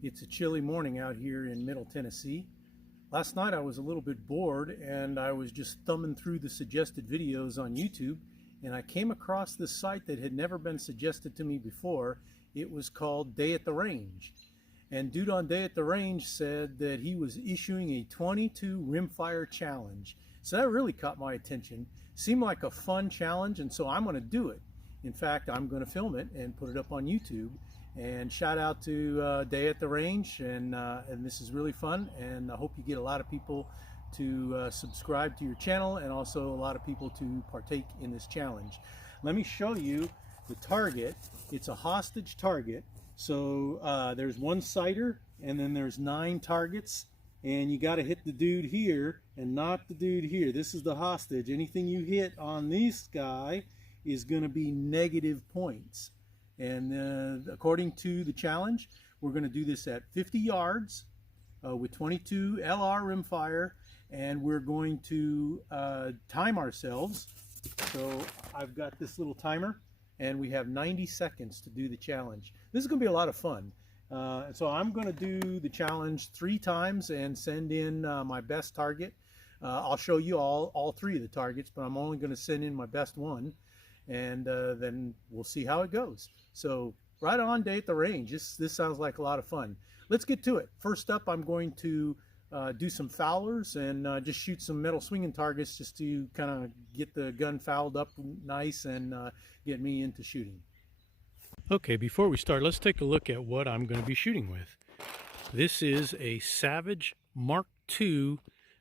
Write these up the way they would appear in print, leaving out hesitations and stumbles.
It's a chilly morning out here in Middle Tennessee. Last night I was a little bit bored and I was just thumbing through the suggested videos on YouTube, and I came across this site that had never been suggested to me before. It was called Day at the Range. And dude on Day at the Range said that he was issuing a 22 Rimfire challenge. So that really caught my attention. Seemed like a fun challenge, and so I'm going to do it. In fact, I'm going to film it and put it up on YouTube. And shout out to Day at the Range, and this is really fun, and I hope you get a lot of people to subscribe to your channel, and also a lot of people to partake in this challenge. Let me show you the target. It's a hostage target, so there's one sighter and then there's 9 targets, and you got to hit the dude here and not the dude here. This is the hostage. Anything you hit on this guy is going to be negative points. And according to the challenge, we're going to do this at 50 yards with 22 LR rimfire, and we're going to time ourselves. So I've got this little timer, and we have 90 seconds to do the challenge. This is going to be a lot of fun. So I'm going to do the challenge 3 times and send in my best target. I'll show you all 3 of the targets, but I'm only going to send in my best one. And then we'll see how it goes. So right on, Day at the Range. This sounds like a lot of fun. Let's get to it. First up, I'm going to do some foulers and just shoot some metal swinging targets just to kind of get the gun fouled up nice and get me into shooting. Okay, before we start, let's take a look at what I'm going to be shooting with. This is a Savage Mark II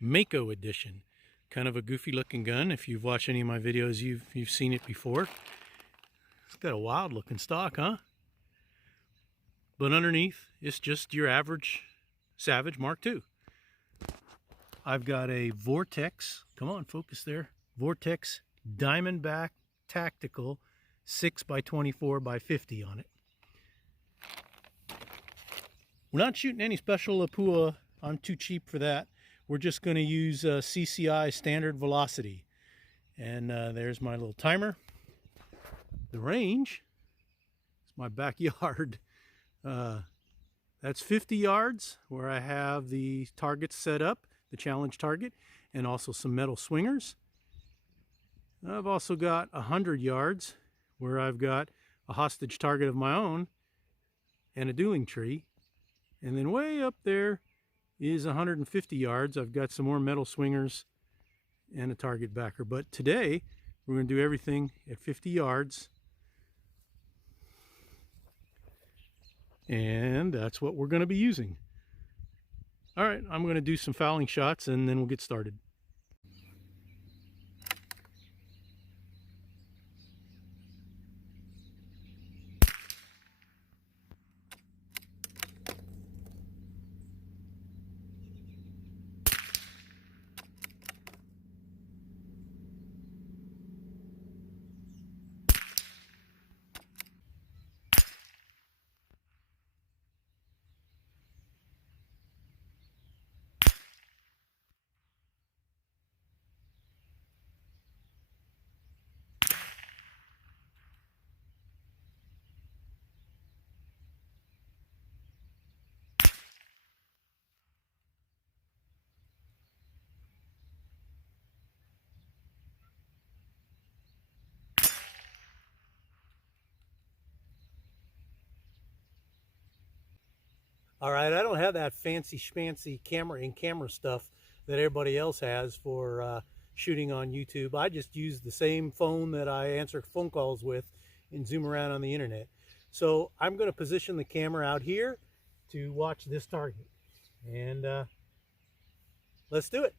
Mako edition. Kind of a goofy looking gun. If you've watched any of my videos, you've seen it before. It's got a wild looking stock, huh? But underneath, it's just your average Savage Mark II. I've got a Vortex, come on, focus there, Vortex Diamondback Tactical 6x24x50 on it. We're not shooting any special Lapua. I'm too cheap for that. We're just going to use CCI standard velocity. And there's my little timer. The range is my backyard. That's 50 yards where I have the targets set up, the challenge target, and also some metal swingers. I've also got 100 yards where I've got a hostage target of my own and a dueling tree. And then way up there is 150 yards. I've got some more metal swingers and a target backer. But today, we're going to do everything at 50 yards. And that's what we're going to be using. All right, I'm going to do some fouling shots and then we'll get started. All right, I don't have that fancy schmancy camera stuff that everybody else has for shooting on YouTube. I just use the same phone that I answer phone calls with and zoom around on the internet. So I'm going to position the camera out here to watch this target. And let's do it.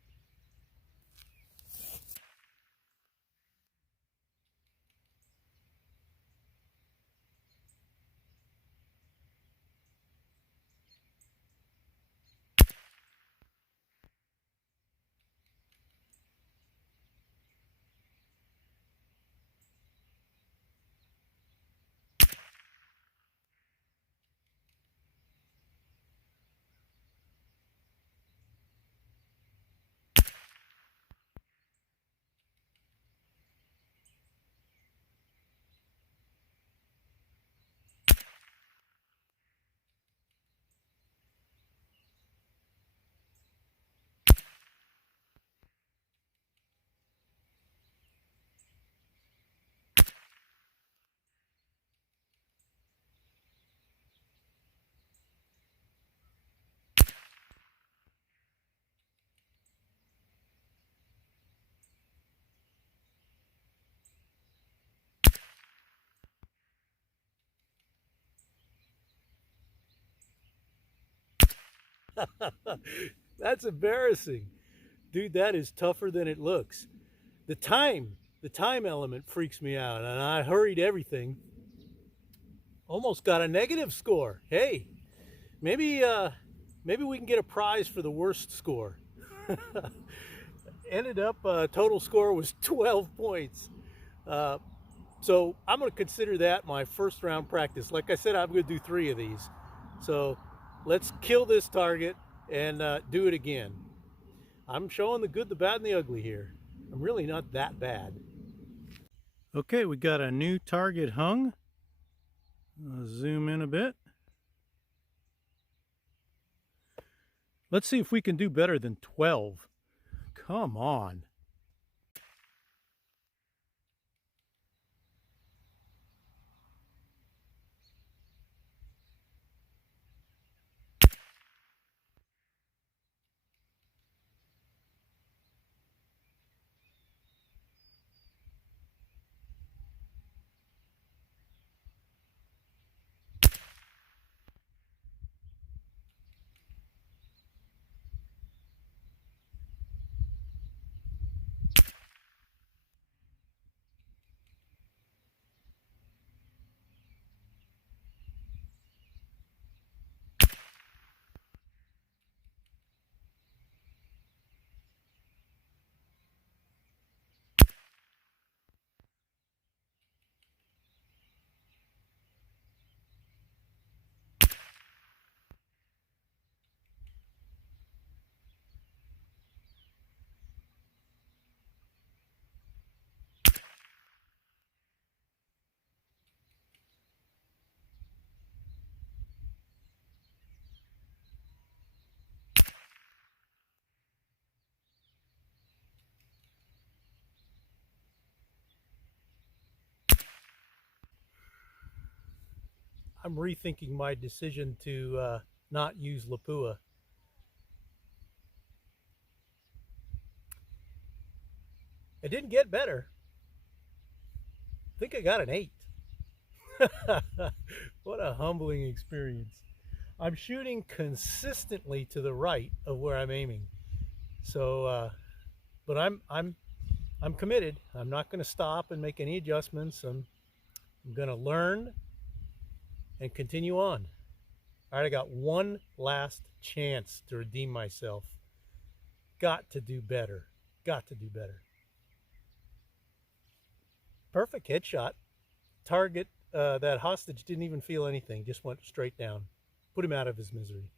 That's embarrassing. Dude, that is tougher than it looks. The time element freaks me out, and I hurried everything. Almost got a negative score. Hey, maybe maybe we can get a prize for the worst score. Ended up total score was 12 points. So I'm going to consider that my first round practice. Like I said, I'm going to do 3 of these. So let's kill this target and do it again. I'm showing the good, the bad, and the ugly here. I'm really not that bad. Okay, we got a new target hung. I'll zoom in a bit. Let's see if we can do better than 12. Come on. I'm rethinking my decision to not use Lapua. It didn't get better. I think I got an 8. What a humbling experience. I'm shooting consistently to the right of where I'm aiming. So, but I'm committed. I'm not going to stop and make any adjustments. I'm going to learn and continue on. All right, I got one last chance to redeem myself. Got to do better. Got to do better. Perfect headshot. Target, that hostage didn't even feel anything, just went straight down. Put him out of his misery.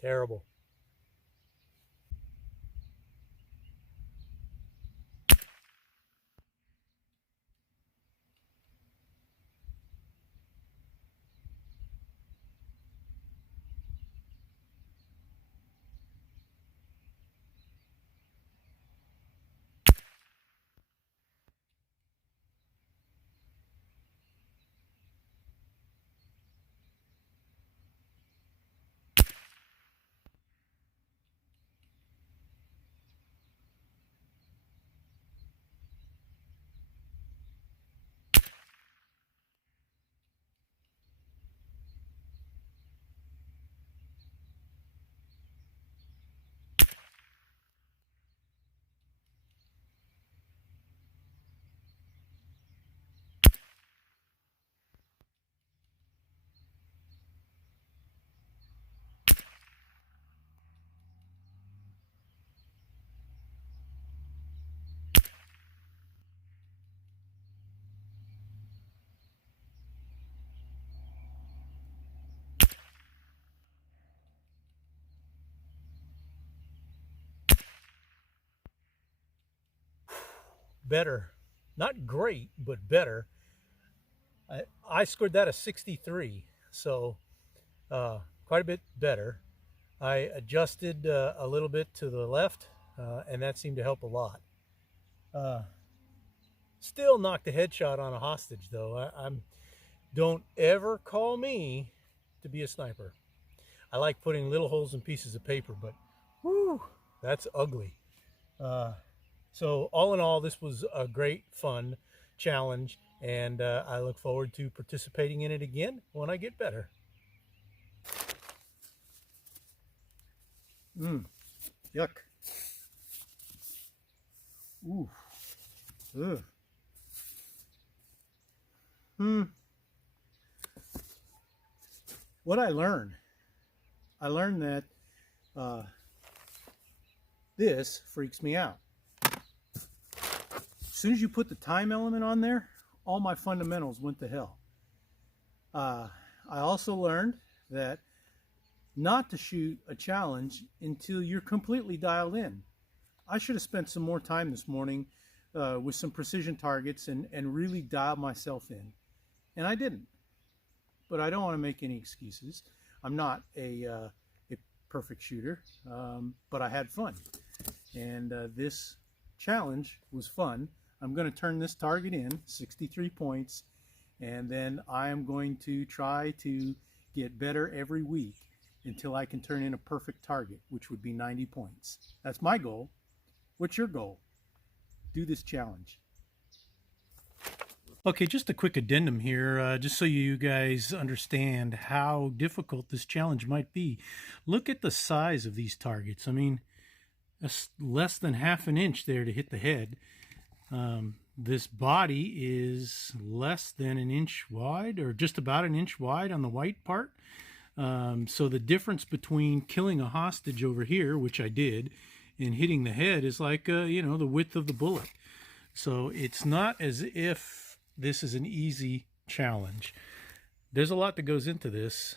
Terrible. Better. Not great, but better. I scored that a 63, so quite a bit better. I adjusted a little bit to the left, and that seemed to help a lot. Still knocked a headshot on a hostage, though. Don't ever call me to be a sniper. I like putting little holes in pieces of paper, but whew, that's ugly. So all in all, this was a great, fun challenge, and I look forward to participating in it again when I get better. Yuck. Ooh. Ugh. What I learned that this freaks me out. As soon as you put the time element on there, all my fundamentals went to hell. I also learned that not to shoot a challenge until you're completely dialed in. I should have spent some more time this morning with some precision targets and really dial myself in. And I didn't. But I don't want to make any excuses. I'm not a perfect shooter, but I had fun. And this challenge was fun. I'm going to turn this target in, 63 points, and then I am going to try to get better every week until I can turn in a perfect target, which would be 90 points. That's my goal. What's your goal? Do this challenge. Okay, just a quick addendum here, just so you guys understand how difficult this challenge might be. Look at the size of these targets. I mean, that's less than half an inch there to hit the head. This body is less than an inch wide, or just about an inch wide on the white part. So the difference between killing a hostage over here, which I did, and hitting the head is like, you know, the width of the bullet. So it's not as if this is an easy challenge. There's a lot that goes into this.